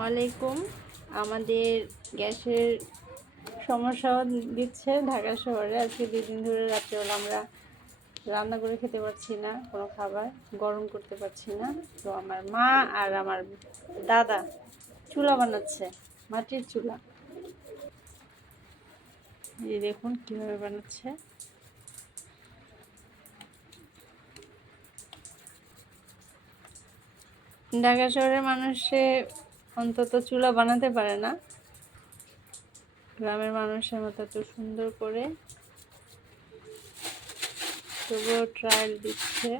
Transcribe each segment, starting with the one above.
আলাইকুম আমাদের গ্যাসের সমস্যা দিচ্ছে ঢাকা শহরে। আজকে দুই দিন ধরে রাত্রেবেলা আমরা রান্না করে খেতে পারছি না, কোনো খাবার গরম করতে পারছি না। তো আমার মা আর আমার দাদা চুলা বানাচ্ছে, মাটির চুলা। এই দেখুন কীভাবে বানাচ্ছে। ঢাকা শহরের মানুষে অন্তত চুলা বানাতে পারে না। গ্রামের মানুষের মতো এত সুন্দর করে তবুও ট্রায়াল দিচ্ছে।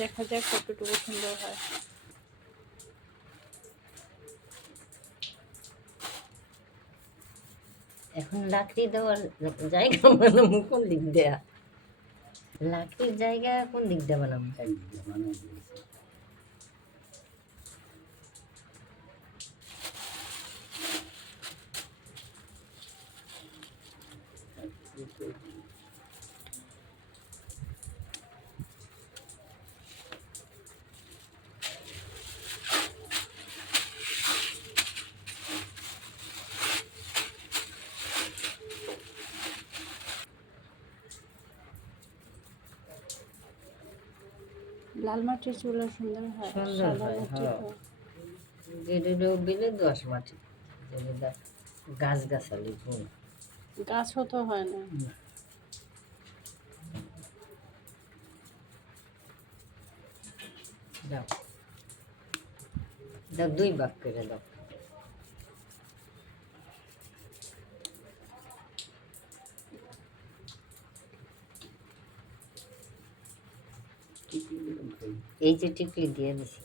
দেখা যাক কতটুকু সুন্দর হয়। এখন লাকড়ি দেওয়ার জায়গা বানাবো কোন দিক দেয়া? লাকড়ির জায়গা কোন দিক দিয়ে বানাবো। লাল মাটির চুলা সুন্দর হয় সাদা মাটির। যেটা বিলে দশ মাটি গাছ গাছালি ফুল গাছও তো হয় না। দাও। দাও দুই ভাগ করে দাও। এই যে টিকলি দিয়ে দিছি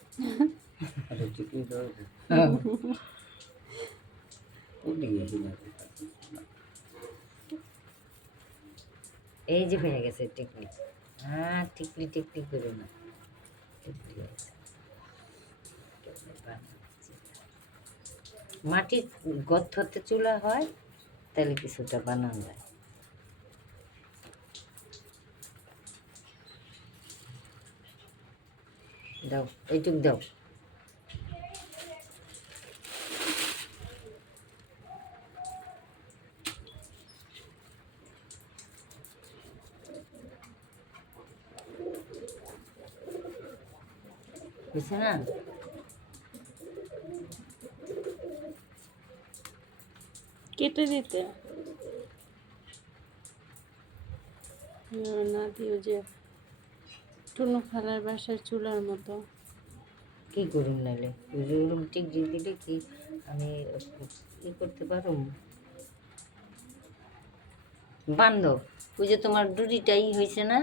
এই যে হয়ে গেছে টিকলি। হ্যাঁ টিকলি টিকলি করো না। টিকলি। মাটির গর্থতে চুলা হয়, তাহলে কিছুটা বানানো যায়। দাও, এইটুক দাও। বুঝছে না কেটে দিতে। না, দিও যে। টুনু খালার বাসার চুলার মতো। কি করুম ঠিক দিয়ে দিলে কি আমি ই করতে পারুম? বান্ধব ওই যে তোমার ডুরিটাই হয়েছে না?